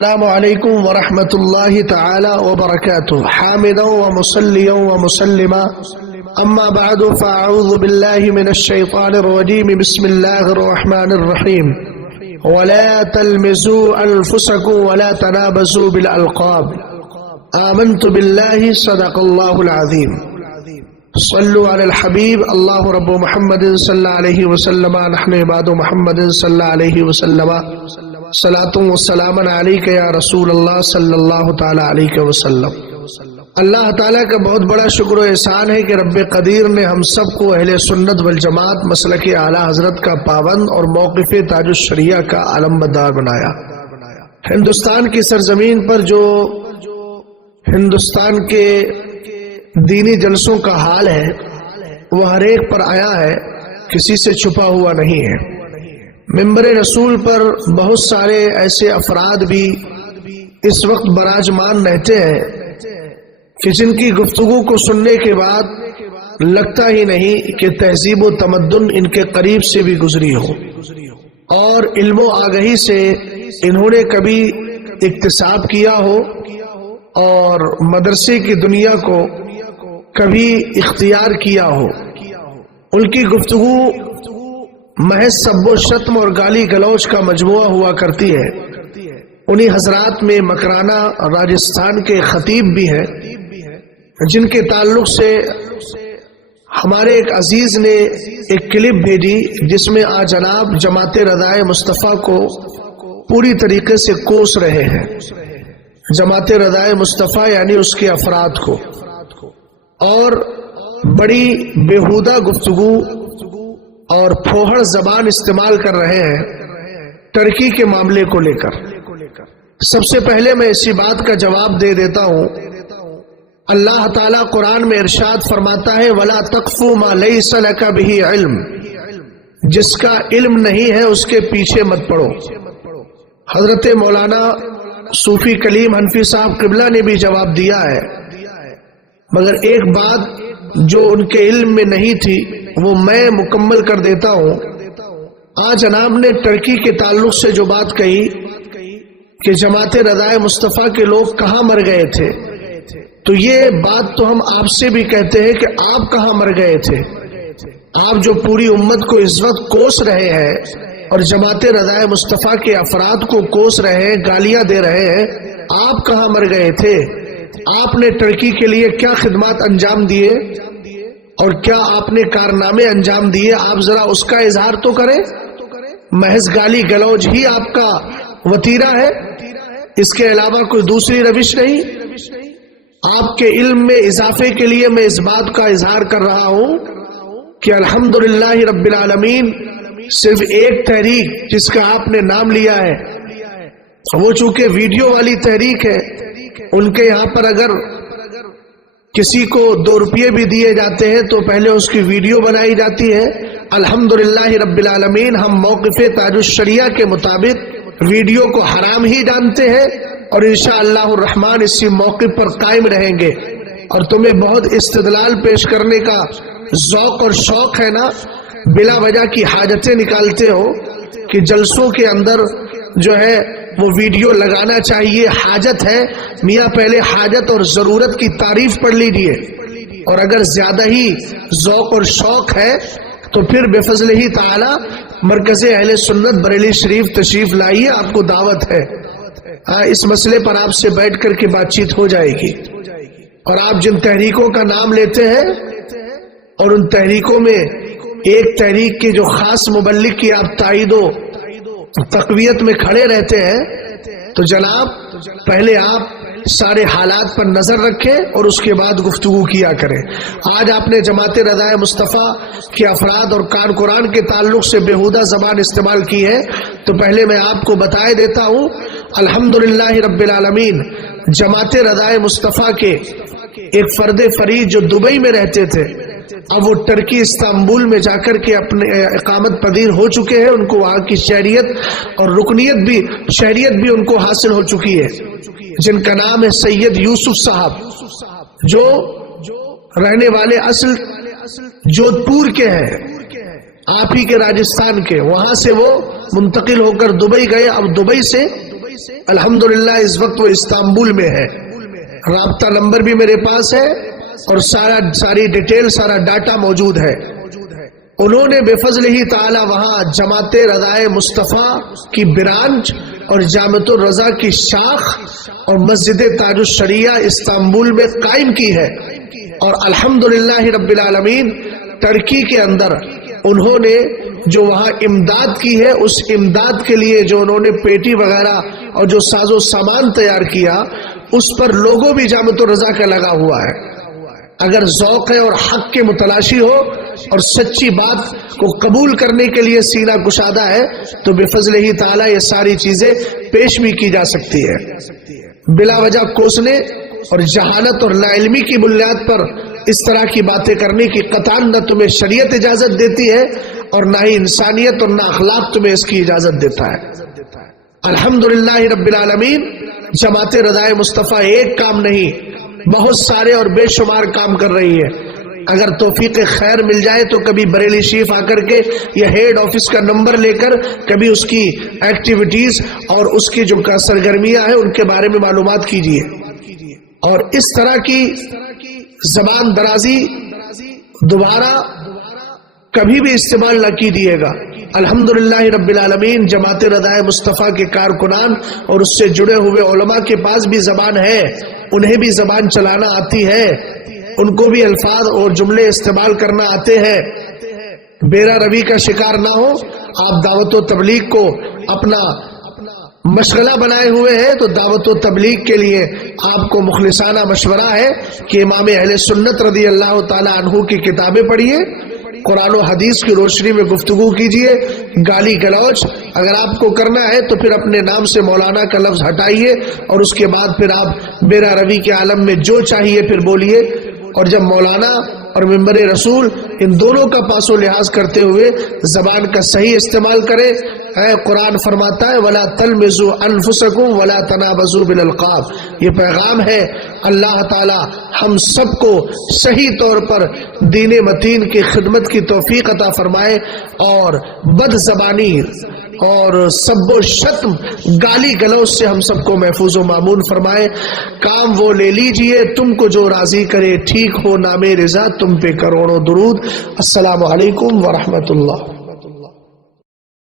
السلام علیکم ورحمۃ اللہ تعالی وبرکاتہ حامدا ومصلیا ومسلما اما بعد فاعوذ باللہ من الشیطان الرجیم بسم اللہ الرحمن الرحیم ولا تلمزوا انفسکم ولا تنابزوا بالالقاب آمنت باللہ صدق اللہ العظیم صلوا علی الحبیب اللہ رب محمد صلی اللہ علیہ وسلم نحن عباد محمد صلی اللہ علیہ وسلم صلاۃ و سلام علیک یا رسول اللہ صلی اللہ تعالی علیہ وسلم۔ اللہ تعالیٰ کا بہت بڑا شکر و احسان ہے کہ رب قدیر نے ہم سب کو اہل سنت والجماعت مسلک اعلیٰ حضرت کا پابند اور موقف تاج الشریعہ کا علمبردار بنایا۔ ہندوستان کی سرزمین پر جو ہندوستان کے دینی جلسوں کا حال ہے وہ ہر ایک پر آیا ہے، کسی سے چھپا ہوا نہیں ہے۔ ممبر رسول پر بہت سارے ایسے افراد بھی اس وقت براجمان رہتے ہیں کہ جن کی گفتگو کو سننے کے بعد لگتا ہی نہیں کہ تہذیب و تمدن ان کے قریب سے بھی گزری ہو، اور علم و آگہی سے انہوں نے کبھی اکتساب کیا ہو اور مدرسے کی دنیا کو کبھی اختیار کیا ہو۔ ان کی گفتگو محض سب و شتم اور گالی گلوچ کا مجموعہ ہوا کرتی ہے۔ انہی حضرات میں مکرانہ راجستھان کے خطیب بھی ہیں جن کے تعلق سے ہمارے ایک عزیز نے ایک کلپ بھیجی جس میں جناب جماعت رضائے مصطفیٰ کو پوری طریقے سے کوس رہے ہیں، جماعت رضائے مصطفیٰ یعنی اس کے افراد کو، اور بڑی بیہودہ گفتگو اور پھوہڑ زبان استعمال کر رہے ہیں ترکی کے معاملے کو لے کر۔ سب سے پہلے میں اسی بات کا جواب دے دیتا ہوں، اللہ تعالیٰ قرآن میں ارشاد فرماتا ہے وَلَا تَقْفُ مَا لَيْسَ لَكَ بِهِ عِلْم، جس کا علم نہیں ہے اس کے پیچھے مت پڑو۔ حضرت مولانا صوفی کلیم حنفی صاحب قبلہ نے بھی جواب دیا ہے، مگر ایک بات جو ان کے علم میں نہیں تھی وہ میں مکمل کر دیتا ہوں۔ جناب نے ترکی کے تعلق سے جو بات کہی کہ جماعت رضائے مصطفیٰ کے لوگ کہاں مر گئے تھے، تو یہ بات تو ہم آپ سے بھی کہتے ہیں کہ آپ کہاں مر گئے تھے؟ آپ جو پوری امت کو اس وقت کوس رہے ہیں اور جماعت رضائے مصطفیٰ کے افراد کو کوس رہے ہیں، گالیاں دے رہے ہیں، آپ کہاں مر گئے تھے؟ آپ نے ترکی کے لیے کیا خدمات انجام دیے اور کیا آپ نے کارنامے انجام دیے؟ آپ ذرا اس کا اظہار تو کریں۔ محض گالی گلوچ ہی آپ کا وتیرہ ہے، اس کے علاوہ کوئی دوسری روش نہیں۔ آپ کے علم میں اضافے کے لیے میں اس بات کا اظہار کر رہا ہوں کہ الحمدللہ رب العالمین صرف ایک تحریک جس کا آپ نے نام لیا ہے، وہ چونکہ ویڈیو والی تحریک ہے، ان کے یہاں پر اگر کسی کو 2 روپے بھی دیے جاتے ہیں تو پہلے اس کی ویڈیو بنائی جاتی ہے۔ الحمدللہ رب العالمین ہم موقف تاج الشریعہ کے مطابق ویڈیو کو حرام ہی جانتے ہیں اور انشاءاللہ الرحمن اسی موقف پر قائم رہیں گے۔ اور تمہیں بہت استدلال پیش کرنے کا ذوق اور شوق ہے نا، بلا وجہ کی حاجتیں نکالتے ہو کہ جلسوں کے اندر جو ہے وہ ویڈیو لگانا چاہیے، حاجت ہے میاں، پہلے حاجت اور ضرورت کی تعریف پڑھ لیجئے، اور اگر زیادہ ہی ذوق اور شوق ہے تو پھر بفضل ہی تعالی مرکز اہل سنت بریلی شریف تشریف لائیے، آپ کو دعوت ہے۔ اس مسئلے پر آپ سے بیٹھ کر کے بات چیت ہو جائے گی، اور آپ جن تحریکوں کا نام لیتے ہیں اور ان تحریکوں میں ایک تحریک کے جو خاص مبلغ کی آپ تائید و تقویت میں کھڑے رہتے ہیں، تو جناب پہلے آپ سارے حالات پر نظر رکھیں اور اس کے بعد گفتگو کیا کریں۔ آج آپ نے جماعت رضائے مصطفیٰ کے افراد اور کارکنان کے تعلق سے بیہودہ زبان استعمال کی ہے، تو پہلے میں آپ کو بتائے دیتا ہوں الحمدللہ رب العالمین جماعت رضائے مصطفیٰ کے ایک فرد فرید جو دبئی میں رہتے تھے، اب وہ ترکی استنبول میں جا کر کے اپنے اقامت پذیر ہو چکے ہیں، ان کو وہاں کی شہریت اور شہریت بھی ان کو حاصل ہو چکی ہے، جن کا نام ہے سید یوسف صاحب، جو رہنے والے اصل جودھ پور کے ہیں، آپ ہی کے راجستھان کے۔ وہاں سے وہ منتقل ہو کر دبئی گئے، اب دبئی سے الحمدللہ اس وقت وہ استنبول میں ہے، رابطہ نمبر بھی میرے پاس ہے اور ساری ڈیٹیل، سارا ڈاٹا موجود ہے۔ انہوں نے بفضل ہی تعالی وہاں جماعت رضائے مصطفیٰ کی برانچ اور جامعۃ الرضا کی شاخ اور مسجد تاج الشریعہ استنبول میں قائم کی ہے، اور الحمدللہ رب العالمین ترکی کے اندر انہوں نے جو وہاں امداد کی ہے، اس امداد کے لیے جو انہوں نے پیٹی وغیرہ اور جو ساز و سامان تیار کیا، اس پر لوگو بھی جامعۃ الرضا کا لگا ہوا ہے۔ اگر ذوق ہے اور حق کے متلاشی ہو اور سچی بات کو قبول کرنے کے لیے سینہ کشادہ ہے تو بفضل ہی تعالی یہ ساری چیزیں پیش بھی کی جا سکتی ہے۔ بلا وجہ کوسنے اور جہالت اور لا علمی کی بنیاد پر اس طرح کی باتیں کرنے کی قطعاً نہ تمہیں شریعت اجازت دیتی ہے اور نہ ہی انسانیت اور نہ اخلاق تمہیں اس کی اجازت دیتا ہے۔ الحمدللہ رب العالمین جماعت رضائے مصطفیٰ ایک کام نہیں، بہت سارے اور بے شمار کام کر رہی ہے۔ اگر توفیق خیر مل جائے تو کبھی بریلی شریف آ کر کے یا ہیڈ آفس کا نمبر لے کر کبھی اس کی ایکٹیویٹیز اور اس کی جو سرگرمیاں ہیں ان کے بارے میں معلومات کیجیے، اور اس طرح کی زبان درازی دوبارہ کبھی بھی استعمال نہ کیجیے گا۔ الحمدللہ رب العالمین جماعت رضائے مصطفیٰ کے کارکنان اور اس سے جڑے ہوئے علماء کے پاس بھی زبان ہے، انہیں بھی زبان چلانا آتی ہے، ان کو بھی الفاظ اور جملے استعمال کرنا آتے ہیں۔ بیرا روی کا شکار نہ ہو، آپ دعوت و تبلیغ کو اپنا مشغلہ بنائے ہوئے ہیں تو دعوت و تبلیغ کے لیے آپ کو مخلصانہ مشورہ ہے کہ امام اہل سنت رضی اللہ تعالی عنہ کی کتابیں پڑھیے، قرآن و حدیث کی روشنی میں گفتگو کیجئے، گالی گلوچ اگر آپ کو کرنا ہے تو پھر اپنے نام سے مولانا کا لفظ ہٹائیے، اور اس کے بعد پھر آپ بیرا روی کے عالم میں جو چاہیے پھر بولیے، اور جب مولانا اور ممبر رسول ان دونوں کا پاس و لحاظ کرتے ہوئے زبان کا صحیح استعمال کرے۔ قرآن فرماتا ہے وَلَا تَلْمِزُوا أَنفُسَكُمْ وَلَا تَنَابَزُوا بِالْأَلْقَابِ، یہ پیغام ہے اللہ تعالی ہم سب کو صحیح طور پر دین متین کی خدمت کی توفیق عطا فرمائے، اور بد زبانی اور سب و شتم گالی گلوچ سے ہم سب کو محفوظ و مامون فرمائے۔ کام وہ لے لیجئے تم کو جو راضی کرے، ٹھیک ہو نام رضا تم پہ کروڑوں درود۔ السلام علیکم ورحمۃ اللہ۔